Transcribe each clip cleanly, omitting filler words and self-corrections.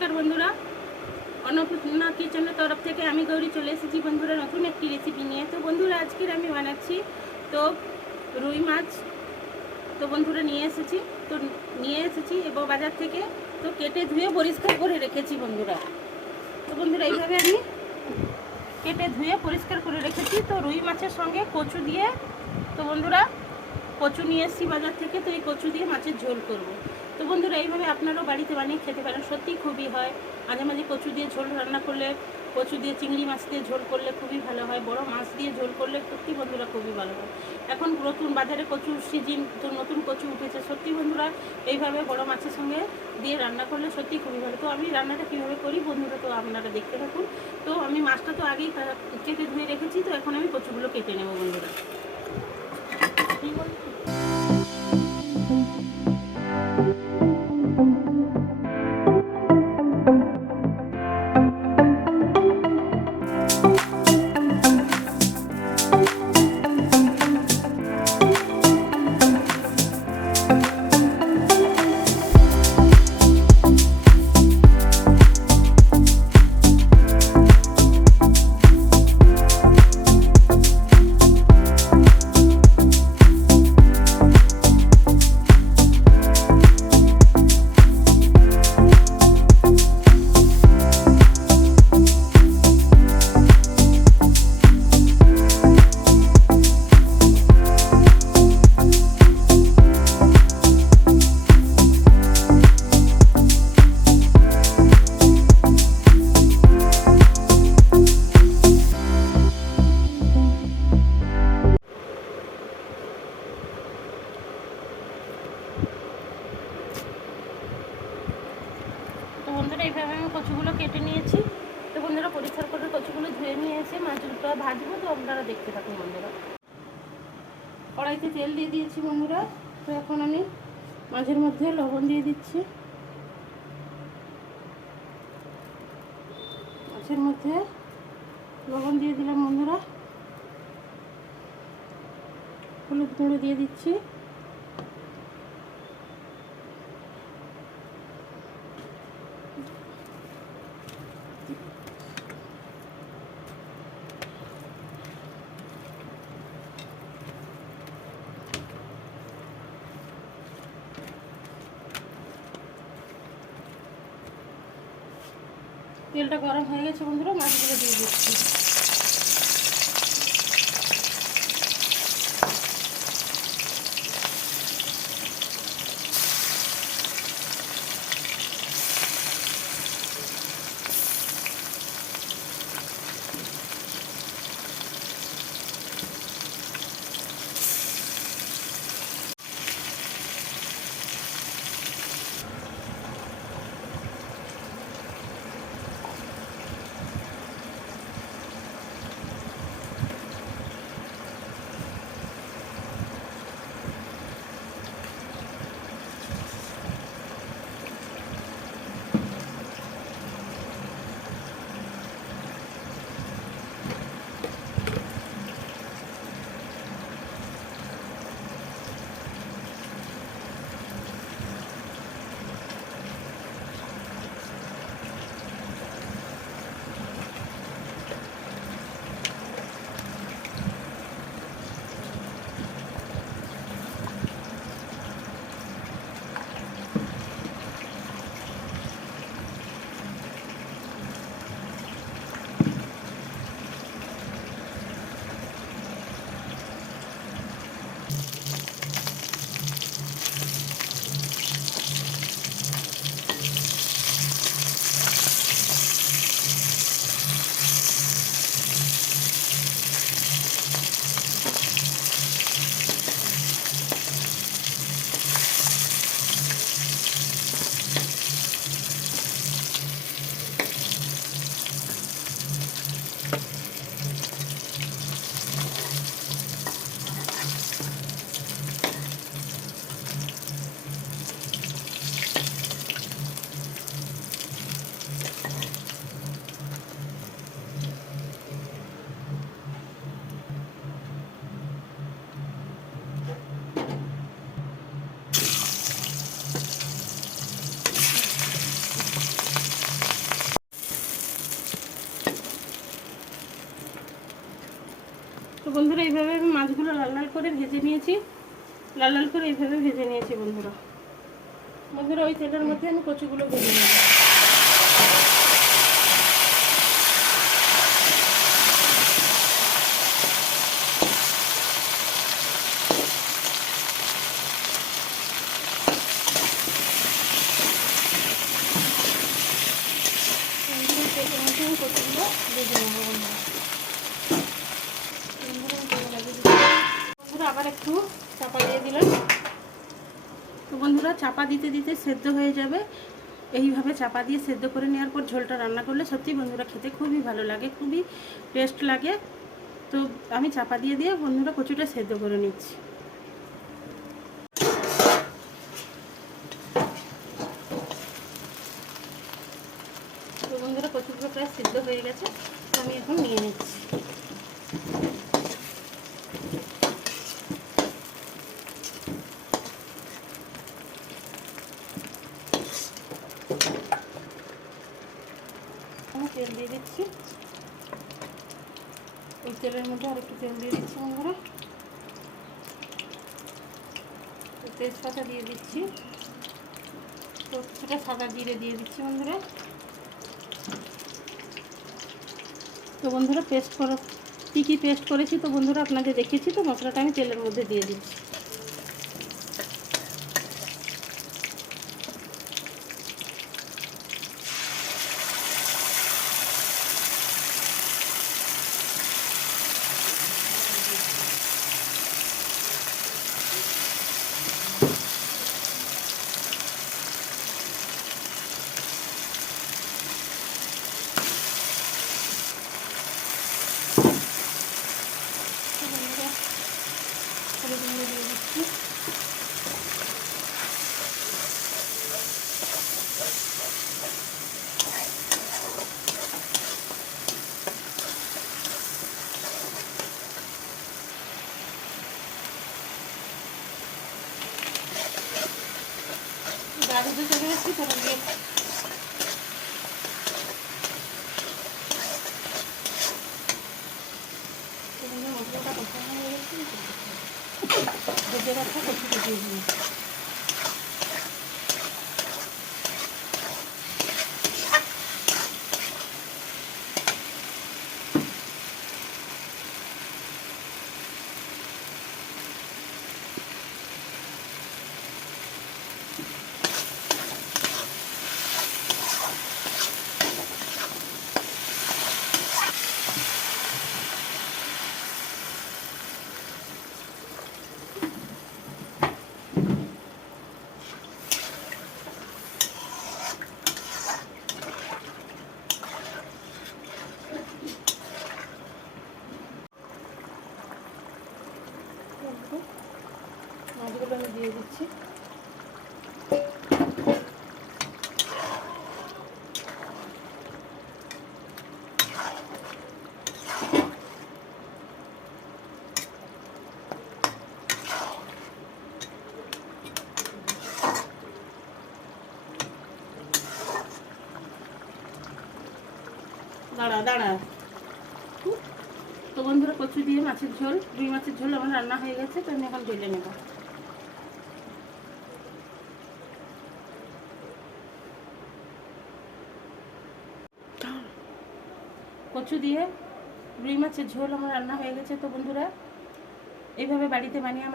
নমস্কার বন্ধুরা, অন্নপূর্ণা কিচেনের তরফ থেকে আমি গৌরী চলে এসেছি বন্ধুরা নতুন একটি রেসিপি নিয়ে। তো বন্ধুরা আজকের আমি বানাচ্ছি তো রুই মাছ। তো বন্ধুরা নিয়ে এসেছি এবং বাজার থেকে তো কেটে ধুয়ে পরিষ্কার করে রেখেছি বন্ধুরা। তো বন্ধুরা এইভাবে আমি কেটে ধুয়ে পরিষ্কার করে রেখেছি। তো রুই মাছের সঙ্গে কচু দিয়ে, তো বন্ধুরা কচু নিয়ে এসেছি বাজার থেকে, তো এই কচু দিয়ে মাছের ঝোল করব। তো বন্ধুরা এইভাবে আপনারাও বাড়িতে বানিয়ে খেতে পারেন, সত্যি খুবই হয়। মাঝে মাঝে কচু দিয়ে ঝোল রান্না করলে, কচু দিয়ে চিংড়ি মাছ দিয়ে ঝোল করলে খুবই ভালো হয়, বড় মাছ দিয়ে ঝোল করলে সত্যি বন্ধুরা খুবই ভালো হয়। এখন নতুন বাজারে কচুর সিজন, তো নতুন কচু উঠেছে, সত্যি বন্ধুরা এইভাবে বড় মাছের সঙ্গে দিয়ে রান্না করলে সত্যি খুবই ভালো। তো আমি রান্নাটা কীভাবে করি বন্ধুরা তো আপনারা দেখতে থাকুন। তো আমি মাছটা তো আগেই কেটে ধুয়ে রেখেছি, তো এখন আমি কচুগুলো কেটে নেব বন্ধুরা। ঠিক আছে, বন্ধুরা এইভাবে আমি কচুগুলো কেটে নিয়েছি। তো বন্ধুরা পরিষ্কার করে কচুগুলো ধুয়ে নিয়ে এসে মাছগুলো ভাজবো, তো আপনারা দেখতে থাকুন বন্ধুরা। কড়াইতে তেল দিয়ে দিয়েছি বন্ধুরা। তো এখন আমি মাছের মধ্যে লবণ দিয়ে দিচ্ছি, মাছের মধ্যে লবণ দিয়ে দিলাম বন্ধুরা। হলুদ গুঁড়ো দিয়ে দিচ্ছি, তেলটা গরম হয়ে গেছে বন্ধুরা, মাছগুলো দিয়ে দিচ্ছি। বন্ধুরা এইভাবে আমি মাছগুলো লাল লাল করে ভেজে নিয়েছি, লাল লাল করে এইভাবে ভেজে নিয়েছি বন্ধুরা। বন্ধুরা ওই তেলের মধ্যে আমি কচুগুলো ভেজে নেব। কচুগুলো ভেজে নেব বন্ধুরা। আবার একটু চাপা দিয়ে দিলাম। তো বন্ধুরা চাপা দিতে দিতে সেদ্ধ হয়ে যাবে। এইভাবে চাপা দিয়ে সেদ্ধ করে নেওয়ার পর ঝোলটা রান্না করলে সত্যি বন্ধুরা খেতে খুবই ভালো লাগে, খুবই টেস্ট লাগে। তো আমি চাপা দিয়ে দিয়ে বন্ধুরা কচুটা সেদ্ধ করে নিচ্ছি। তো বন্ধুরা কচুগুলো প্রায় সিদ্ধ হয়ে গেছে, তো আমি এখন নিয়ে নিচ্ছি। আমি তেল দিয়ে দিচ্ছি, ওই তেলের মধ্যে আর একটু তেল দিয়ে দিচ্ছি বন্ধুরা। তেজপাতা দিয়ে দিচ্ছি, তো কিছুটা সাদা জিরে দিয়ে দিচ্ছি বন্ধুরা। তো বন্ধুরা পেস্ট করো, কী পেস্ট করেছি তো বন্ধুরা আপনাদের দেখিয়েছি। তো মশলাটা আমি তেলের মধ্যে দিয়ে দিচ্ছি। দিয়ে দিচ্ছি। গাড়িতে চলে এসেছি, তো দিয়ে মশলাটা কষানো হয়ে গেছে, ভেজে রাখা কচুটা দিয়ে দিই। মাছগুলো আমি দিয়ে দিচ্ছি। দাঁড়া দাঁড়া। তো বন্ধুরা কচু দিয়ে মাছের ঝোল, রুই মাছের ঝোল আমার রান্না হয়ে গেছে, তো আমি এখন ঢেলে নেব। কচু দিয়ে রুই মাছের ঝোল আমার রান্না হয়ে গেছে। তো বন্ধুরা এইভাবে বাড়িতে বানিয়ে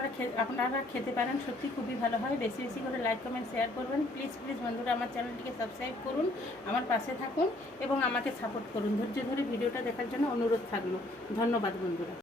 আপনারা খেতে পারেন, সত্যি খুবই ভালো হয়। বেশি বেশি করে লাইক কমেন্ট শেয়ার করবেন। প্লিজ প্লিজ বন্ধুরা আমার চ্যানেলটিকে সাবস্ক্রাইব করুন, আমার পাশে থাকুন এবং আমাকে সাপোর্ট করুন। ধৈর্য ধরে ভিডিওটা দেখার জন্য অনুরোধ থাকলো। ধন্যবাদ বন্ধুরা।